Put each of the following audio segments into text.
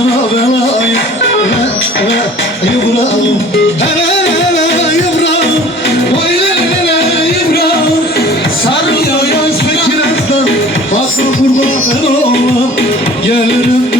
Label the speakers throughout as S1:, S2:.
S1: başına belayı Re re İbrahim Hele hele İbrahim Vay hele İbrahim Sarılıyor yaş fikretten Hakkı kurban olam Gelirim.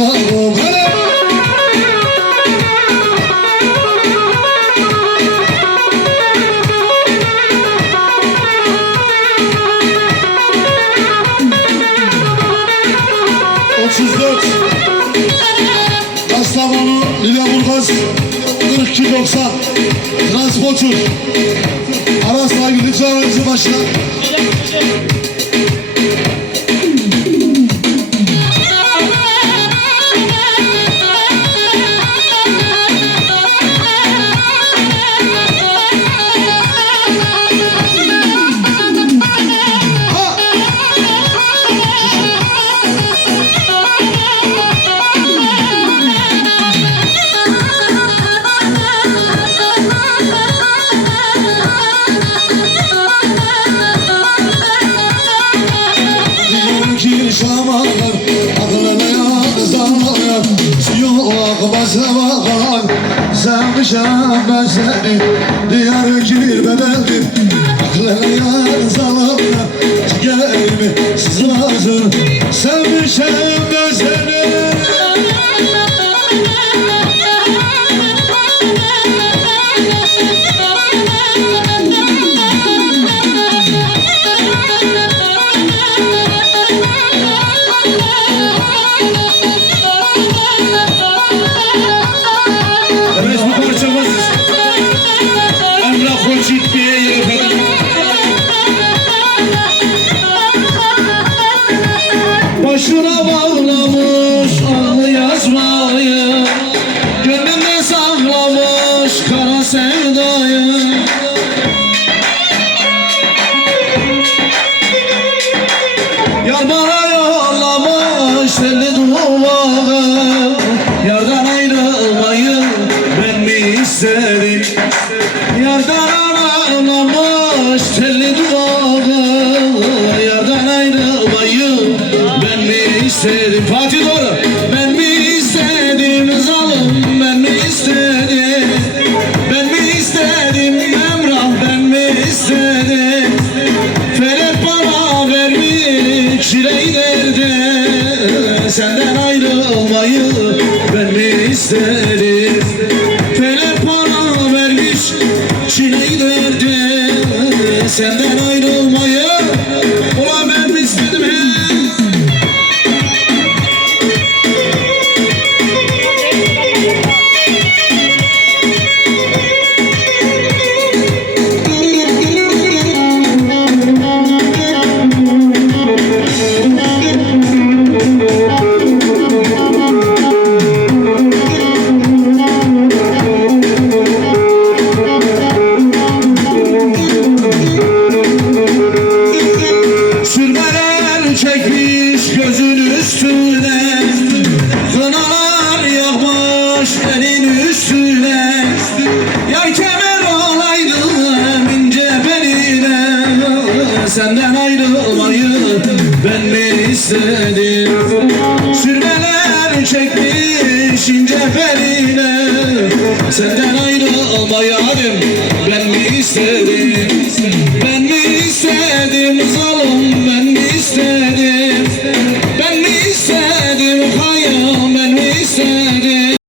S1: 4290 Transporter Aras sahibi çağırıcı başla ki şamalar Aklına yazanlar Yok başına bakan Sevmişem ben seni. Diyar ki bebeğim Aklına yazanlar Ciğerimi sızlasın Sevmişem ben seni
S2: Başına bağlamış anlı yazmayı mi isterim Fatih doğru. Ben mi istedim zalim? Ben mi istedim? Ben mi istedim Emrah? Ben mi istedim? Felek bana vermiş çileyi nerede Senden ayrılmayı ben mi isterim Felek bana vermiş çileyi nerede Senden ayrılmayı Sürmeler çekmiş ince beline Senden ayrılmayı adım ben mi istedim